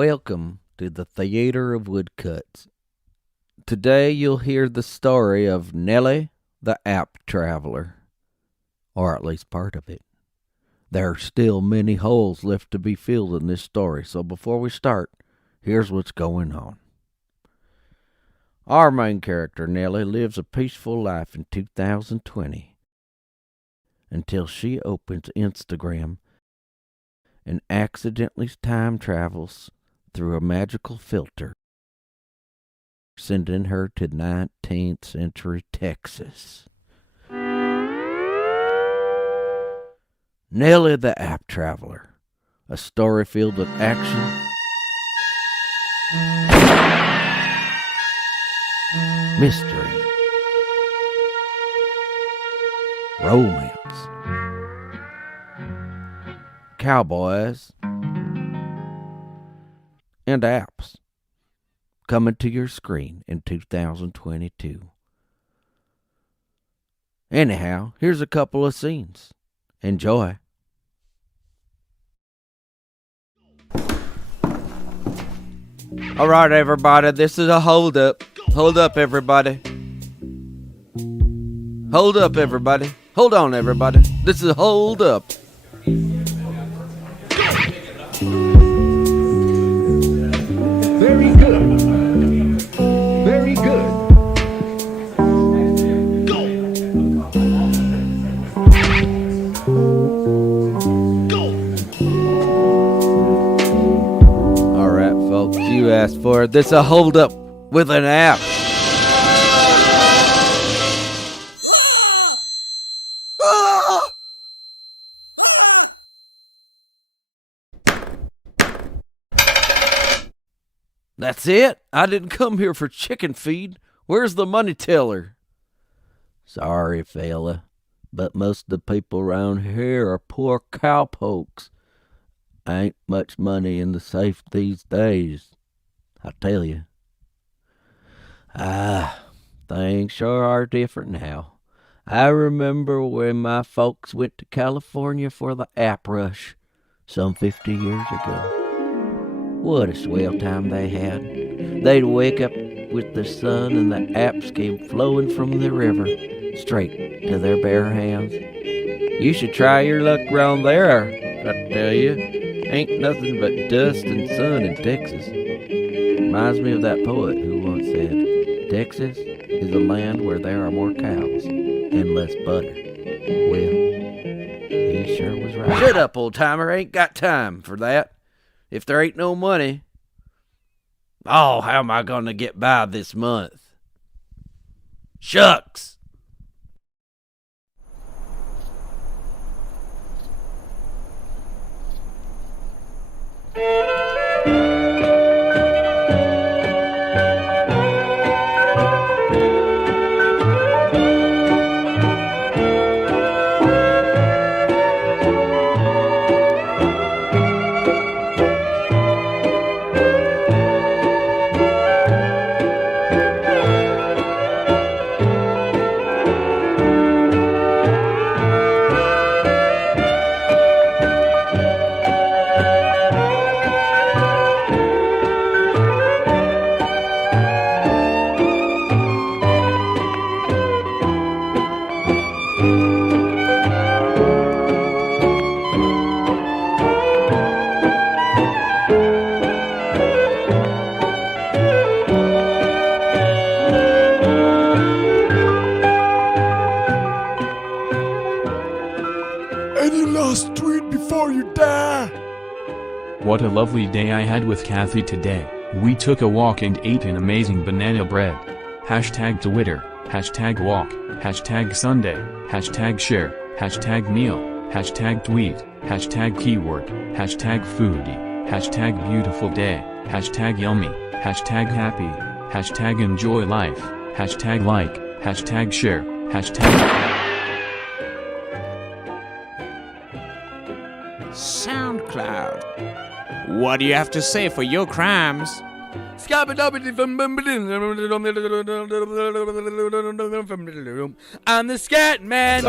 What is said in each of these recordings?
Welcome to the Theater of Woodcuts. Today you'll hear the story of Nellie the App Traveler, or at least part of it. There are still many holes left to be filled in this story, so before we start, here's what's going on. Our main character, Nellie, lives a peaceful life in 2020 until she opens Instagram and accidentally time travels through a magical filter, sending her to 19th century Texas. Nellie the App Traveler, a story filled with action, mystery, romance, cowboys, and apps, coming to your screen in 2022. Anyhow, here's a couple of scenes. Enjoy. All right, everybody, this is a hold up. Hold up, everybody. Hold up, everybody. Hold on, everybody. This is a hold up. Very good. Very good. Go. Go. All right, folks, you asked for it. This is a hold up with an app. That's it? I didn't come here for chicken feed. Where's the money teller? Sorry, fella, but most of the people around here are poor cowpokes. Ain't much money in the safe these days, I tell you. Things sure are different now. I remember when my folks went to California for the app rush some 50 years ago. What a swell time they had. They'd wake up with the sun and the apps came flowing from the river straight to their bare hands. You should try your luck around there, I tell you. Ain't nothing but dust and sun in Texas. Reminds me of that poet who once said, Texas is a land where there are more cows and less butter. Well, he sure was right. Shut up, old timer. Ain't got time for that. If there ain't no money, how am I going to get by this month? Shucks! What a lovely day I had with Kathy today. We took a walk and ate an amazing banana bread. Hashtag Twitter, hashtag walk, hashtag Sunday, hashtag share, hashtag meal, hashtag tweet, hashtag keyword, hashtag foodie, hashtag beautiful day, hashtag yummy, hashtag happy, hashtag enjoy life, hashtag like, hashtag share, hashtag... SoundCloud. What do you have to say for your crimes? I'm the scat man.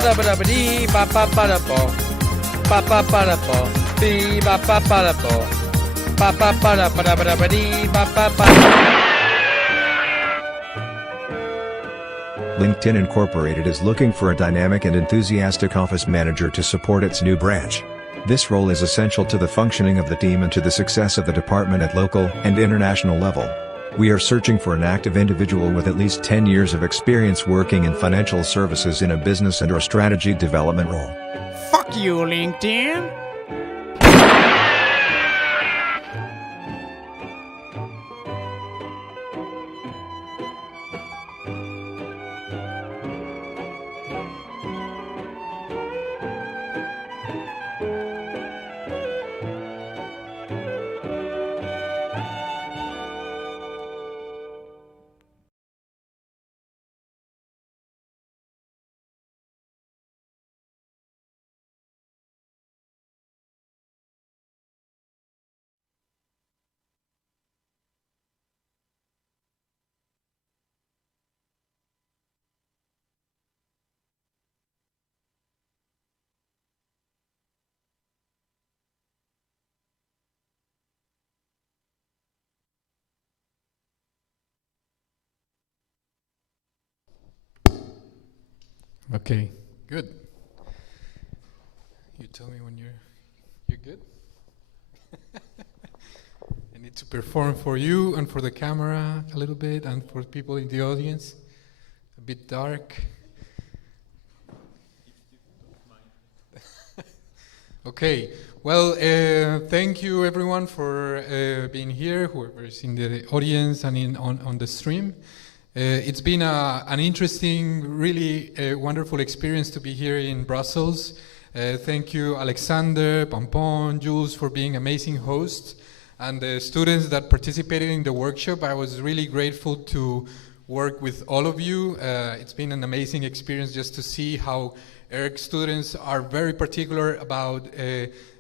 pa pa pa da pa da pa da pa dee pa pa pa. LinkedIn Incorporated is looking for a dynamic and enthusiastic office manager to support its new branch. This role is essential to the functioning of the team and to the success of the department at local and international level. We are searching for an active individual with at least 10 years of experience working in financial services in a business and/or strategy development role. Fuck you, LinkedIn. Okay, good. You tell me when you're good. I need to perform for you and for the camera a little bit, and for people in the audience. A bit dark. Okay. Well, thank you everyone for being here, whoever is in the audience and on the stream. It's been an interesting, really wonderful experience to be here in Brussels. Thank you, Alexander, Pimpant, Jules, for being amazing hosts. And the students that participated in the workshop, I was really grateful to work with all of you. It's been an amazing experience just to see how ERC students are very particular about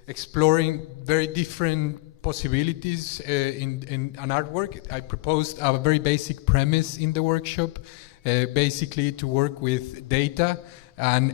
exploring very different possibilities in an artwork. I proposed a very basic premise in the workshop, basically to work with data and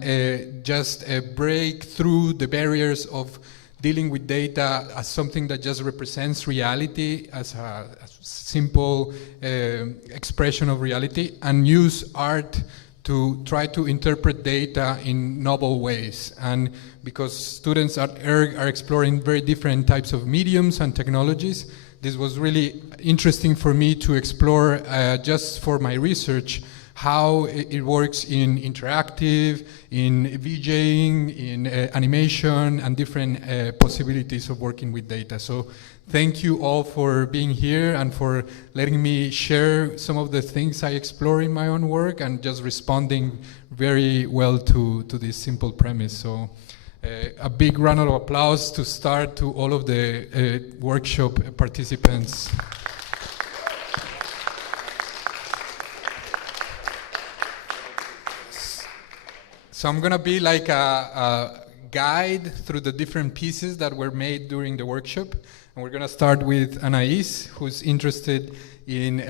just break through the barriers of dealing with data as something that just represents reality, as a simple expression of reality, and use art to try to interpret data in novel ways. And because students at ERG are exploring very different types of mediums and technologies, this was really interesting for me to explore just for my research how it works in interactive, in VJing, in animation, and different possibilities of working with data. So thank you all for being here and for letting me share some of the things I explore in my own work and just responding very well to this simple premise. So a big round of applause to start to all of the workshop participants. So I'm gonna be like a guide through the different pieces that were made during the workshop. And we're gonna start with Anaïs, who's interested in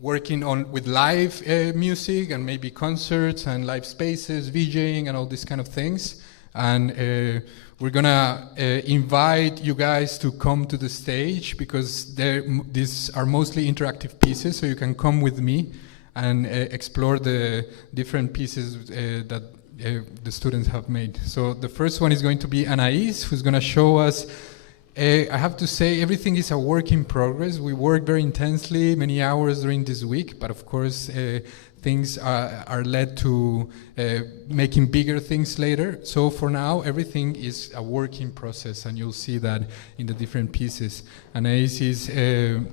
working with live music and maybe concerts and live spaces, VJing and all these kind of things. And we're gonna invite you guys to come to the stage because these are mostly interactive pieces, so you can come with me and explore the different pieces that the students have made. So the first one is going to be Anaïs, who's going to show us, I have to say, everything is a work in progress. We work very intensely, many hours during this week, but of course things are led to making bigger things later. So for now, everything is a work in process, and you'll see that in the different pieces. Anaïs is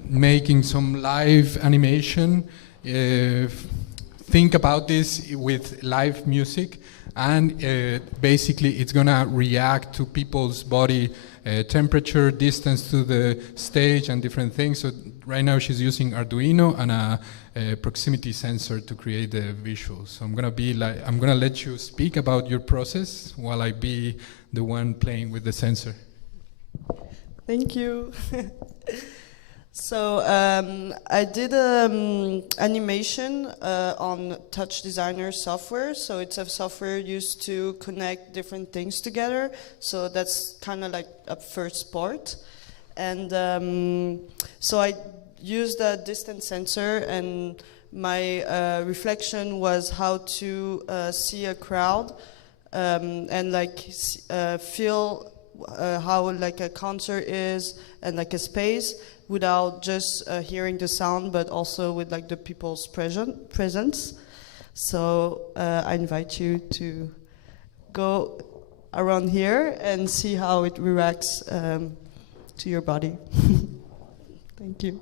making some live animation. Think about this with live music, and basically it's gonna react to people's body temperature, distance to the stage, and different things. So right now she's using Arduino and a proximity sensor to create the visuals. So I'm gonna let you speak about your process while I be the one playing with the sensor. Thank you. So I did animation on Touch Designer software. So it's a software used to connect different things together. So that's kind of like a first part. And so I used a distance sensor, and my reflection was how to see a crowd and like feel how like a concert is and like a space without just hearing the sound, but also with like the people's presence. So I invite you to go around here and see how it reacts to your body. Thank you.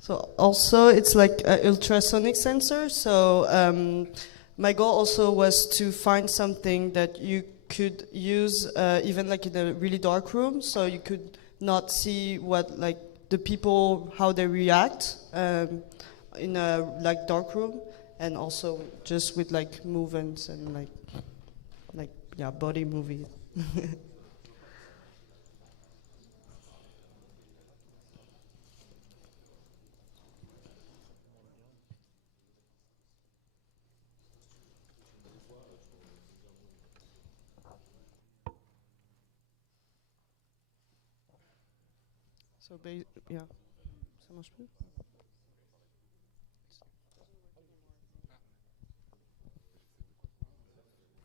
So also it's like an ultrasonic sensor. So my goal also was to find something that you could use even like in a really dark room, so you could not see what like the people, how they react in a like dark room, and also just with like movements and like yeah, body movie. So yeah, ça marche plus?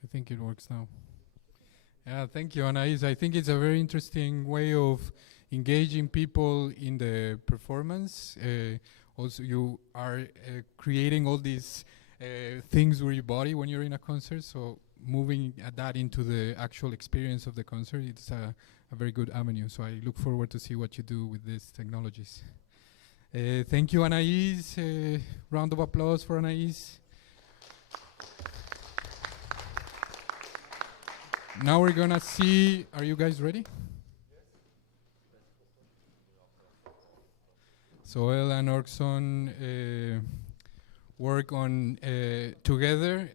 I think it works now. Yeah, thank you, Anaïs. I think it's a very interesting way of engaging people in the performance. Also, you are creating all these things with your body when you're in a concert, so moving that into the actual experience of the concert, it's a very good avenue. So I look forward to see what you do with these technologies. Thank you, Anaïs. Round of applause for Anaïs. Now we're gonna see, are you guys ready? Sohel and Orson work on together.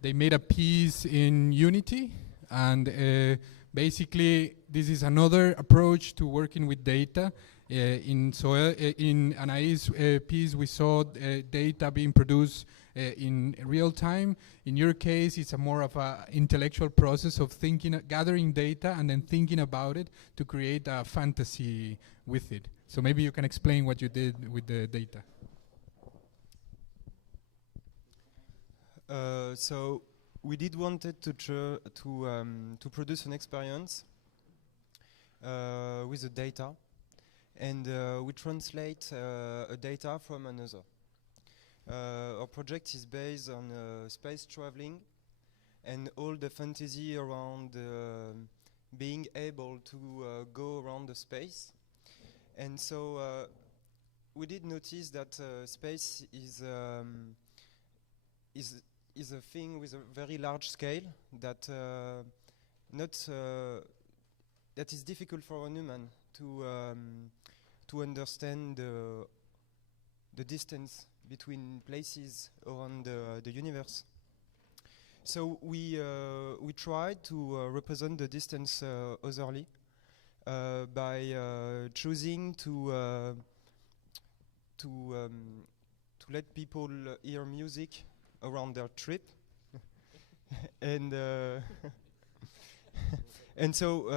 They made a piece in Unity, and basically this is another approach to working with data. In Anaïs' piece, we saw data being produced in real time. In your case, it's a more of an intellectual process of thinking, gathering data and then thinking about it to create a fantasy with it. So maybe you can explain what you did with the data. So we did wanted to produce an experience with the data, and we translate a data from another. Our project is based on space traveling and all the fantasy around being able to go around the space. And so we did notice that space is a thing with a very large scale that that is difficult for a human to understand the distance between places around the universe. So we tried to represent the distance otherly by choosing to let people hear music around their trip, and so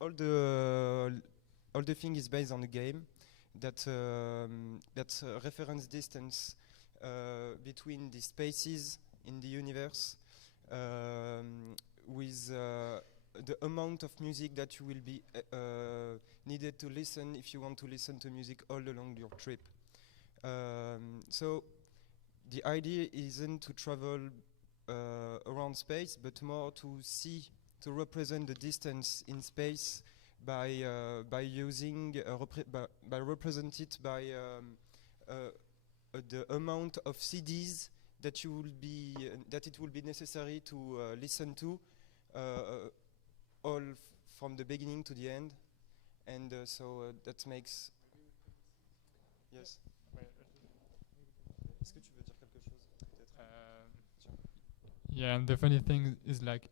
all the thing is based on the game, that reference distance between the spaces in the universe with the amount of music that you will be needed to listen if you want to listen to music all along your trip. So the idea isn't to travel around space, but more to represent the distance in space by using by represent it by the amount of CDs that you will be that it will be necessary to listen to all from the beginning to the end, and so that makes yes. Est-ce que tu veux dire quelque chose peut-être? Yeah, and the funny thing is like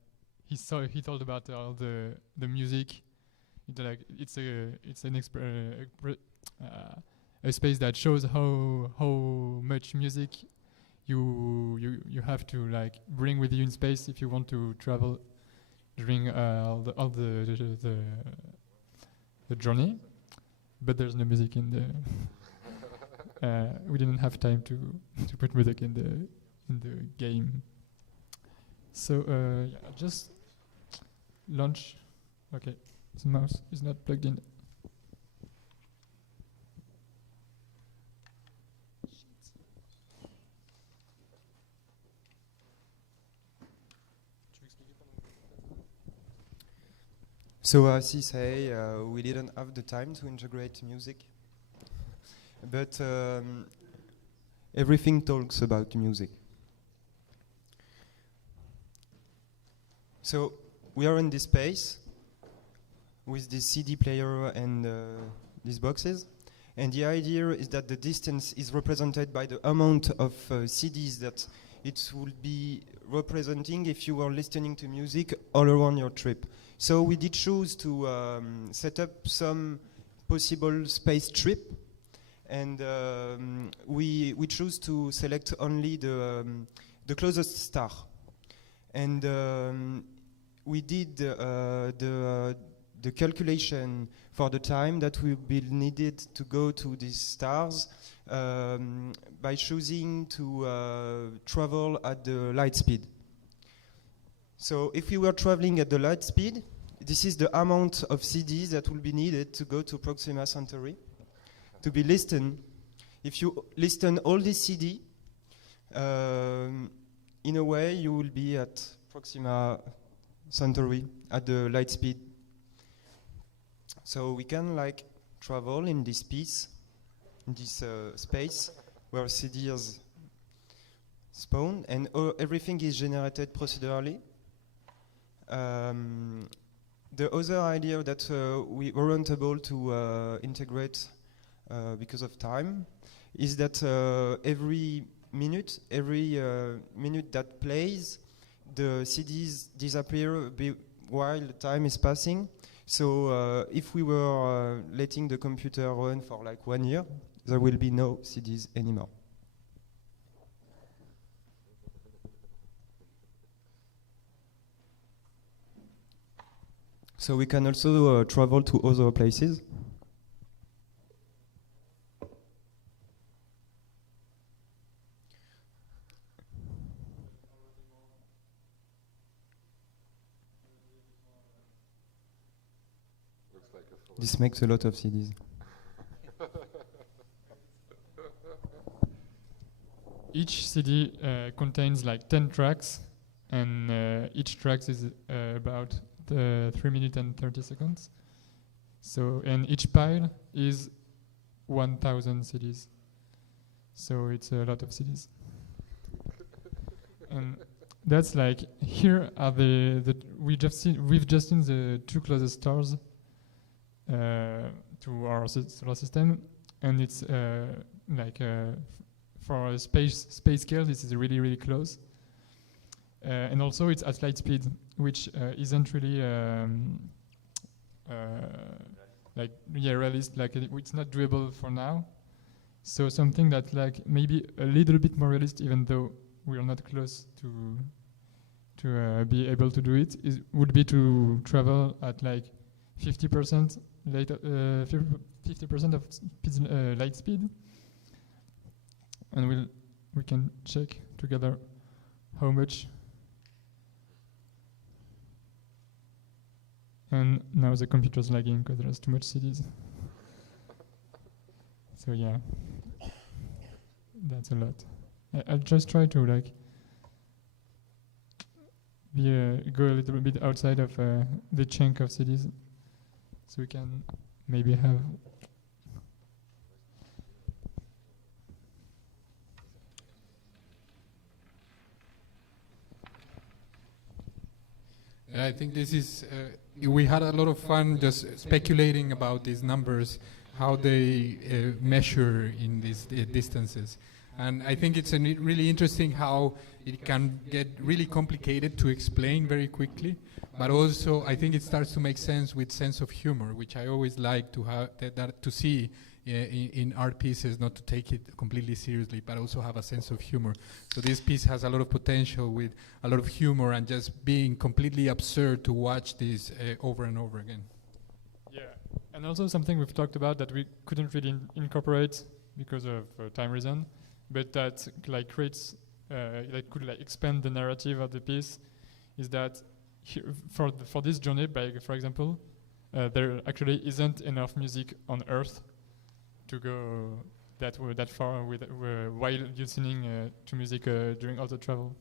he told about all the music. It's a space that shows how much music you have to like bring with you in space if you want to travel during all the journey. But there's no music in the. We didn't have time to put music in the game. So yeah, just launch. Okay, the mouse is not plugged in. So as he say, we didn't have the time to integrate music, but everything talks about music. So we are in this space with this CD player and these boxes, and the idea is that the distance is represented by the amount of CDs that it will be representing if you are listening to music all around your trip. So we did choose to set up some possible space trip, and we choose to select only the closest star, and we did the calculation for the time that will be needed to go to these stars by choosing to travel at the light speed. So if we were traveling at the light speed, this is the amount of CDs that will be needed to go to Proxima Centauri to be listened. If you listen all these CD, in a way you will be at Proxima Centauri at the light speed. So we can like travel in this piece, in this space where CDs spawn, and everything is generated procedurally. The other idea that we weren't able to integrate because of time is that every minute that plays, the CDs disappear while the time is passing. So if we were letting the computer run for like 1 year, there will be no CDs anymore. So we can also travel to other places. This makes a lot of CDs. Each CD contains like 10 tracks, and each track is about 3 minutes and 30 seconds. So, and each pile is 1,000 CDs. So it's a lot of CDs. And that's like, here are we've just seen the 2 closest stars to our solar system, and it's for a space scale, this is really, really close. And also it's at light speed, which isn't really realist. Like it's not doable for now. So something that like maybe a little bit more realist, even though we are not close to be able to do it, would be to travel at like 50% 50% of light speed, and we can check together how much. And now the computer's lagging because there's too much CDs. So yeah, that's a lot. I'll just try to like go a little bit outside of the chunk of CDs, so we can maybe have. I think this is, we had a lot of fun just speculating about these numbers, how they measure in these distances. And I think it's really interesting how it can get really complicated to explain very quickly, but also I think it starts to make sense with sense of humor, which I always like to have to see in art pieces, not to take it completely seriously, but also have a sense of humor. So this piece has a lot of potential with a lot of humor and just being completely absurd to watch this over and over again. Yeah, and also something we've talked about that we couldn't really incorporate because of time reason, but that like creates, that could like expand the narrative of the piece, is that for this journey, for example, there actually isn't enough music on Earth to go that far while listening to music during all the travel.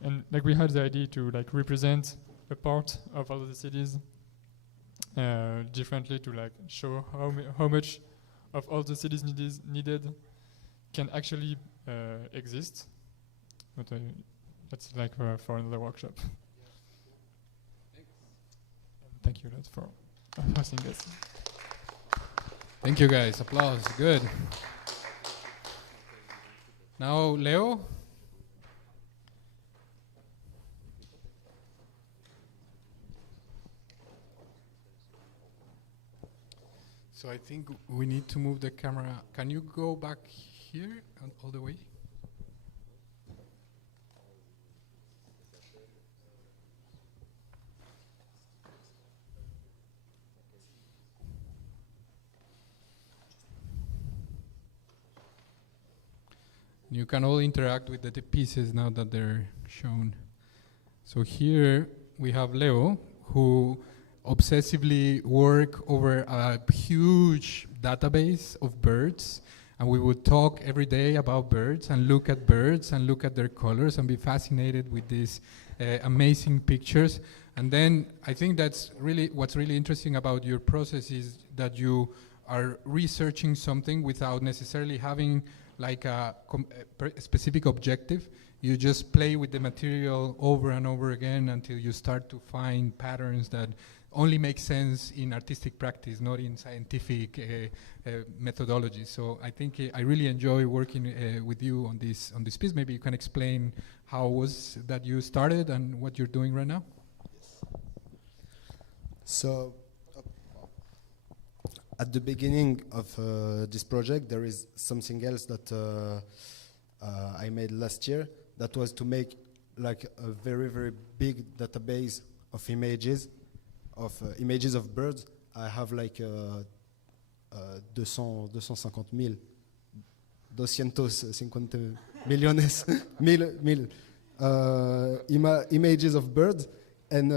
And like we had the idea to like represent a part of all of the cities differently, to like show how much of all the cities needed can actually exist. But that's like for another workshop. Thank you a lot for hosting this. Thank you guys, applause, good. Now, Leo. So I think we need to move the camera. Can you go back here all the way? You can all interact with the pieces now that they're shown. So here we have Leo, who obsessively work over a huge database of birds, and we would talk every day about birds and look at their colors and be fascinated with these amazing pictures. And then I think that's really what's really interesting about your process is that you are researching something without necessarily having like a specific objective. You just play with the material over and over again until you start to find patterns that only make sense in artistic practice, not in scientific methodology. So I think I really enjoy working with you on this piece. Maybe you can explain how was that you started and what you're doing right now? So at the beginning of this project, there is something else that I made last year. That was to make like a very, very big database of images of birds. I have like 250 millones images of birds. And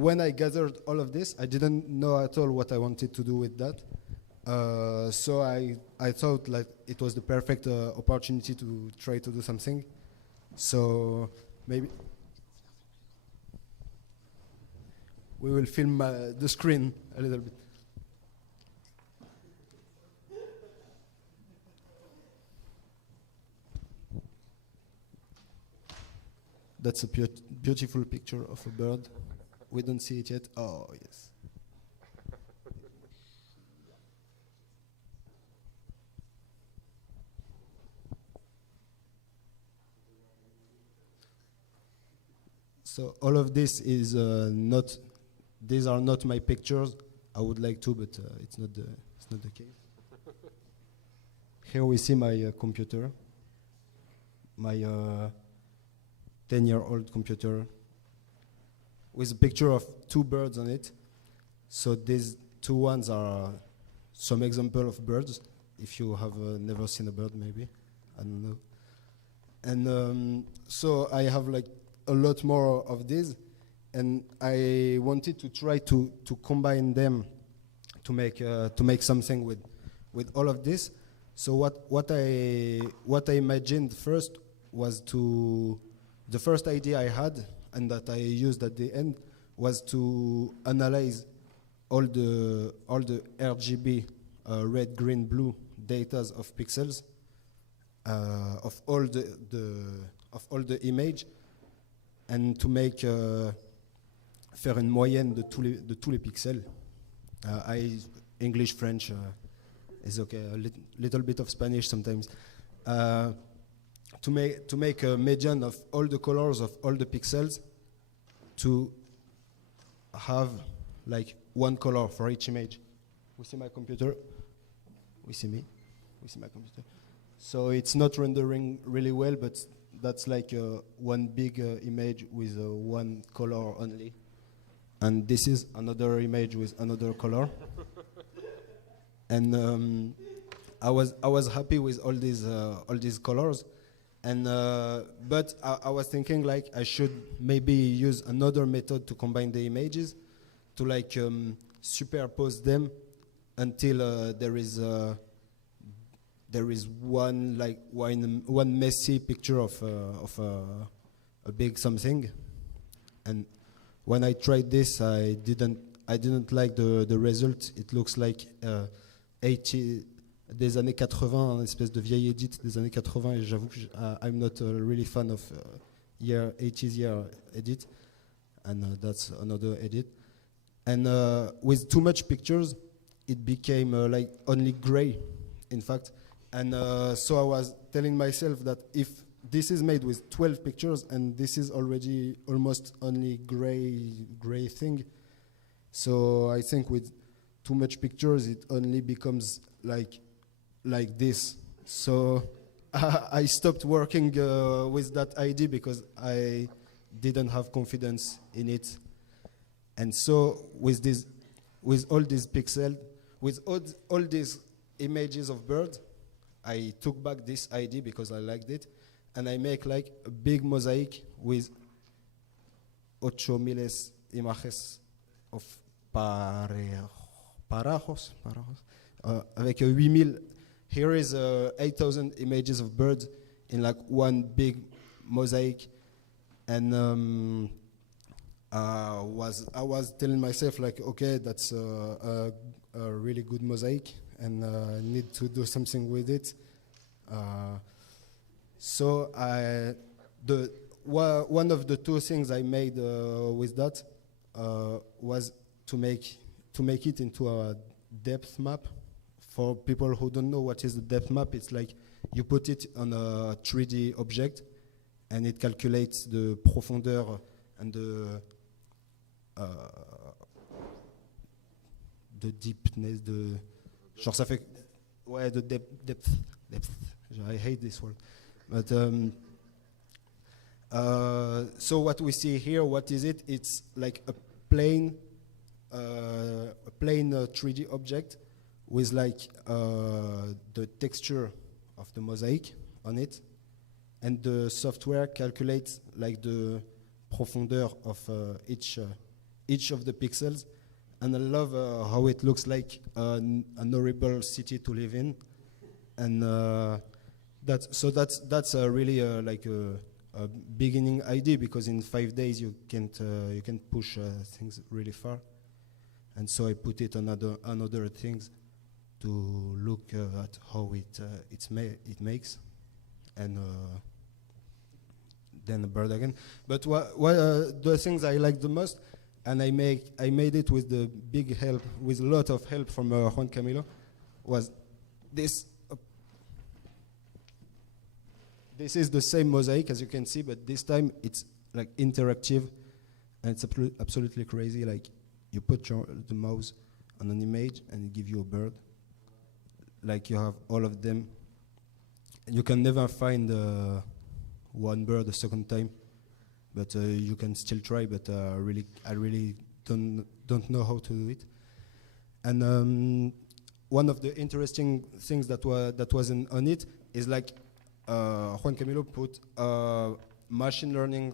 when I gathered all of this, I didn't know at all what I wanted to do with that. So I thought like it was the perfect opportunity to try to do something. So maybe we will film the screen a little bit. That's a beautiful picture of a bird. We don't see it yet. Oh, yes. So all of this is not. These are not my pictures. I would like to, but it's not the case. Here we see my computer. My 10-year-old computer with a picture of two birds on it. So these two ones are some example of birds. If you have never seen a bird, maybe, I don't know. And so I have like a lot more of these, and I wanted to try to combine them to make something with all of this. So what I imagined first was the first idea I had, and that I used at the end, was to analyze all the RGB red, green, blue data of pixels of all the image, and to make faire une moyenne de tous les pixels. English, French is okay. A little bit of Spanish sometimes. To make a median of all the colors of all the pixels, to have like one color for each image. We see my computer. We see me. We see my computer. So it's not rendering really well, but that's like one big image with one color only. And this is another image with another color. And I was happy with all these colors. And but I was thinking like I should maybe use another method to combine the images, to like superpose them until there is one messy picture of a big something. And when I tried this, I didn't like the result. It looks like 80 des années 80, une espèce de vieille edit des années 80, et j'avoue que I'm not really fan of 80s year edit, and that's another edit. And with too much pictures, it became like only gray, in fact. And so I was telling myself that if this is made with 12 pictures and this is already almost only gray thing, so I think with too much pictures it only becomes like this. So I stopped working with that idea because I didn't have confidence in it. And so with all these pixels, with all these images of birds, I took back this idea because I liked it, and I make like a big mosaic with 8,000 images of parajos, avec 8,000. Here is 8,000 images of birds in like one big mosaic, and I was telling myself like, okay, that's a really good mosaic, and I need to do something with it. So one of the two things I made with that was to make it into a depth map. For people who don't know what is the depth map, it's like you put it on a 3D object, and it calculates the profondeur and the deepness, genre ça fait, ouais, the depth. I hate this word, but so what we see here, what is it? It's like a plain 3D object with like the texture of the mosaic on it, and the software calculates like the profondeur of each of the pixels. And I love how it looks like an horrible city to live in, and that's really like a beginning idea, because in 5 days you can push things really far, and so I put it on other things to look at how it makes, and then a bird again. But what the things I like the most, and I made it with the big help, with a lot of help from Juan Camilo, was this. This is the same mosaic as you can see, but this time it's like interactive, and it's absolutely crazy. Like you put the mouse on an image and it gives you a bird. Like you have all of them, and you can never find one bird a second time, but you can still try. But I really don't know how to do it. And one of the interesting things that was on it is like Juan Camilo put a machine learning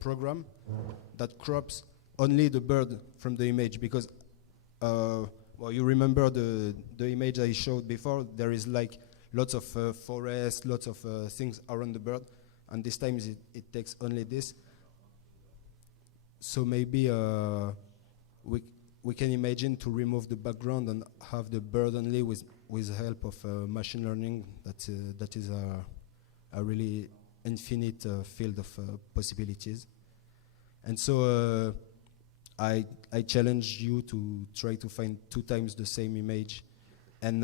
program that crops only the bird from the image, because well, you remember the image I showed before. There is like lots of forest, lots of things around the bird, and this time it takes only this. So maybe we can imagine to remove the background and have the bird only with the help of machine learning. That is a really infinite field of possibilities. And so I challenge you to try to find 2 times the same image. And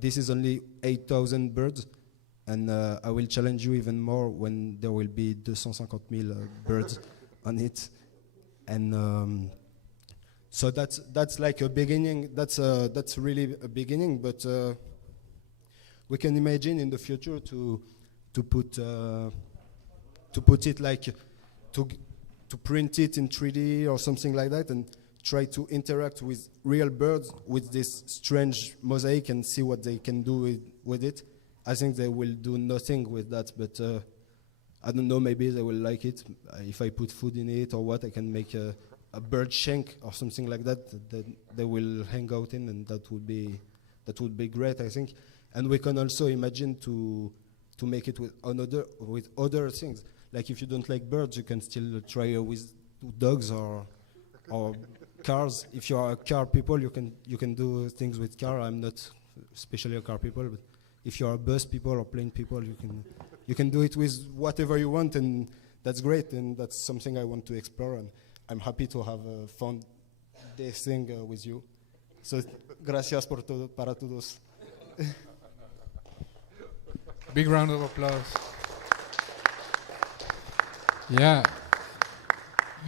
this is only 8,000 birds. And I will challenge you even more when there will be 250,000 birds on it. And so that's like a beginning. That's really a beginning. But we can imagine in the future to put it like to print it in 3D or something like that, and try to interact with real birds with this strange mosaic and see what they can do with it. I think they will do nothing with that, but I don't know, maybe they will like it. If I put food in it or what, I can make a bird shank or something like that they will hang out in, and that would be great, I think. And we can also imagine to make it with other things. Like if you don't like birds, you can still try with dogs or cars. If you are car people, you can do things with car. I'm not especially a car people, but if you are bus people or plane people, you can do it with whatever you want, and that's great. And that's something I want to explore. And I'm happy to have found this thing with you. So gracias por todo, para todos. Big round of applause. Yeah,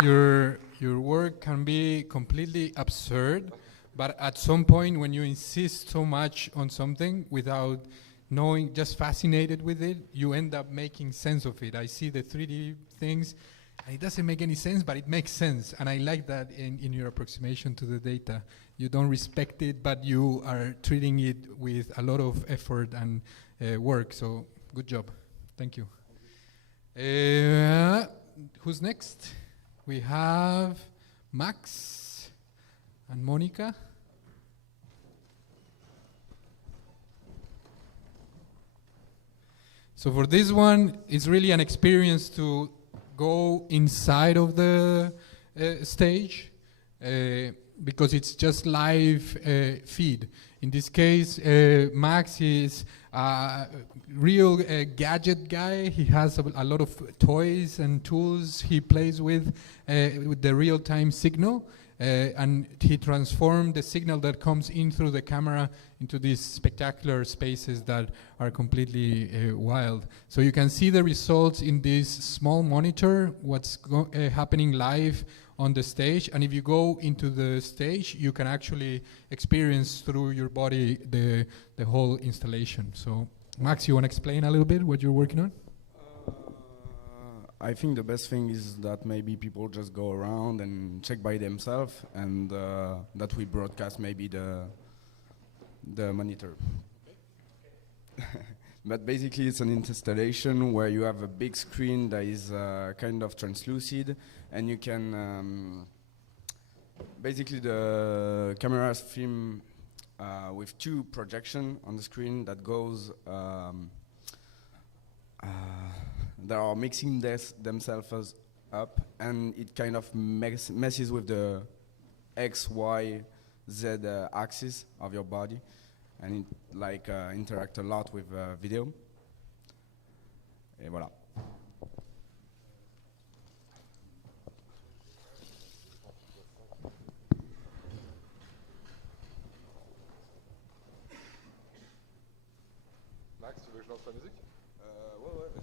your work can be completely absurd, but at some point when you insist so much on something without knowing, just fascinated with it, you end up making sense of it. I see the 3D things, and it doesn't make any sense, but it makes sense, and I like that in your approximation to the data. You don't respect it, but you are treating it with a lot of effort and work, so good job. Thank you. Who's next? We have Max and Mónica. So for this one, it's really an experience to go inside of the stage because it's just live feed. In this case, Max is a real gadget guy. He has a lot of toys and tools he plays with the real-time signal. And he transformed the signal that comes in through the camera into these spectacular spaces that are completely wild. So you can see the results in this small monitor, what's happening live on the stage. And if you go into the stage, you can actually experience through your body the whole installation. So Max, you want to explain a little bit what you're working on? I think the best thing is that maybe people just go around and check by themselves, and that we broadcast maybe the monitor. But basically it's an installation where you have a big screen that is kind of translucid, and you can basically the cameras film with 2 projections on the screen that goes they are mixing themselves up, and it kind of messes with the X, Y, Z axis of your body, and it like interact a lot with video. Et voilà. Max, tu veux que je lance la musique? Ouais, vas-y.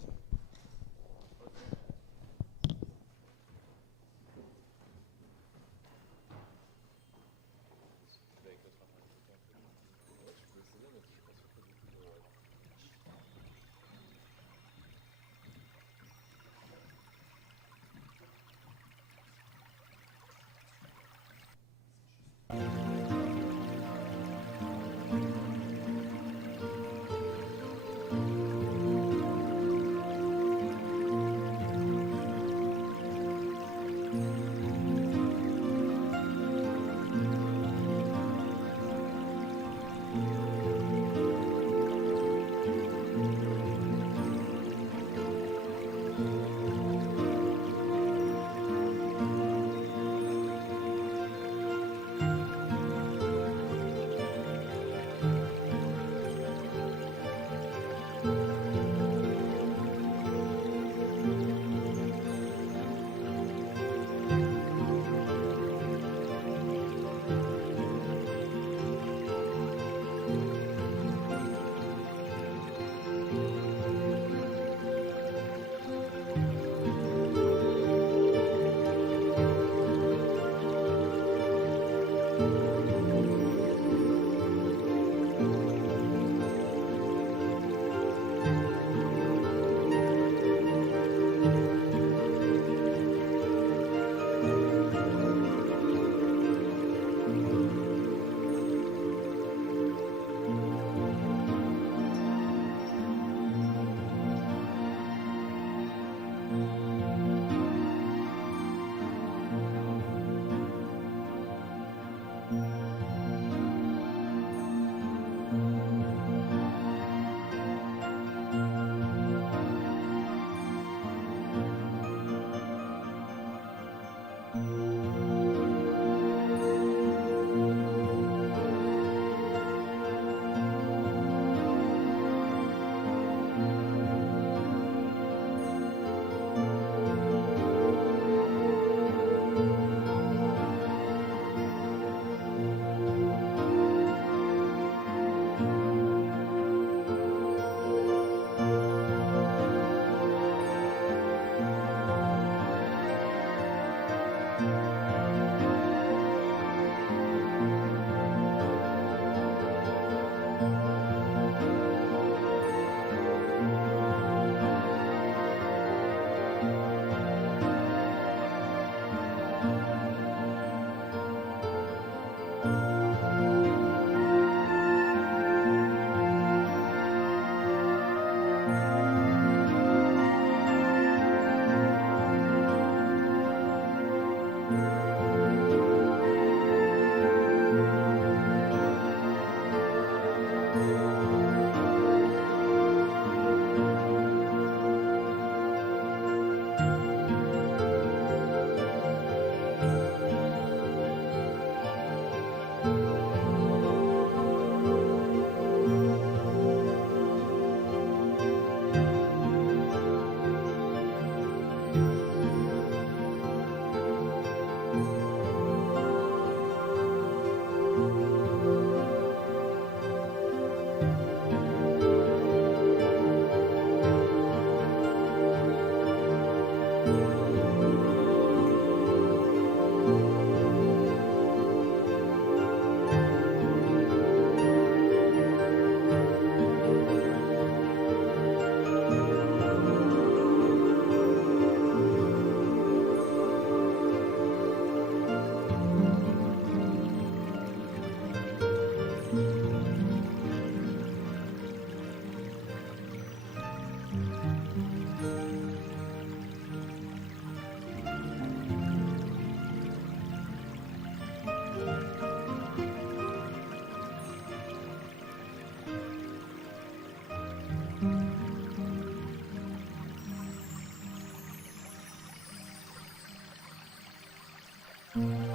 Mm-hmm.